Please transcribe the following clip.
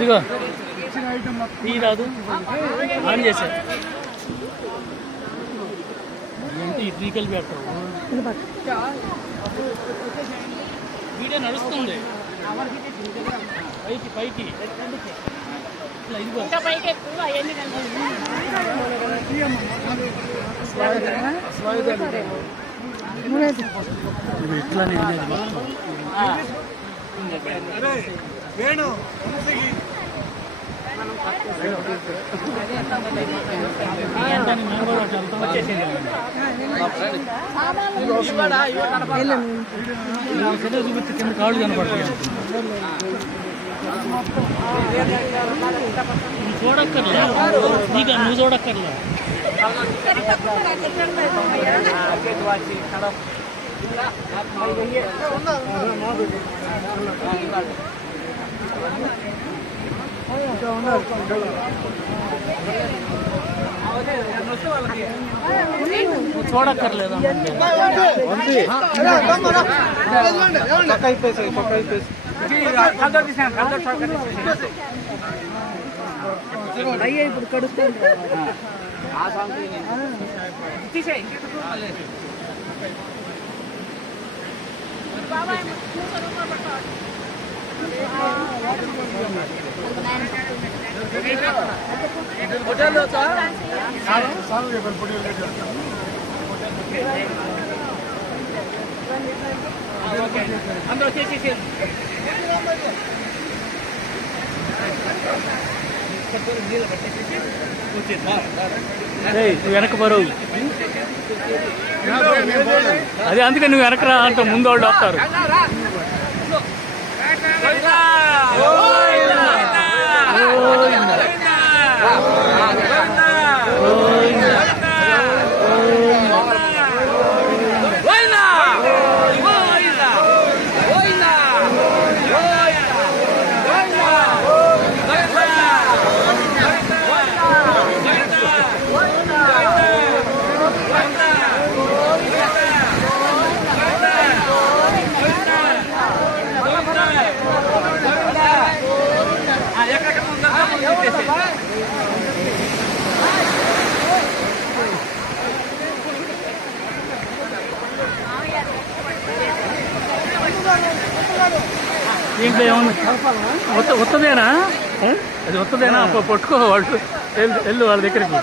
ఇదిగో టీ రాదు ఆన్ చేశారు ఏంటి ఇడ్లీకల్ పెట్టావు వీడియో నడుస్తుంది పైకి పైకి ఇట్లానే వేణు చూపించి కింద కాళ్ళు కనపడతాయి చూడక్కర్లే నీకు నువ్వు చూడక్కర్లే చూడక్కర్లేదు అయ్యా ఇప్పుడు కడుస్తుంది వెనక బరువు అదే అందుకే నువ్వు వెనకరా అంట ముందు వాళ్ళు వస్తారు దీంట్లో ఏమన్నా ఉత్తదేనా అది ఉత్తదేనా పట్టుకో వాళ్ళు వెళ్ళు వాళ్ళ దగ్గరికి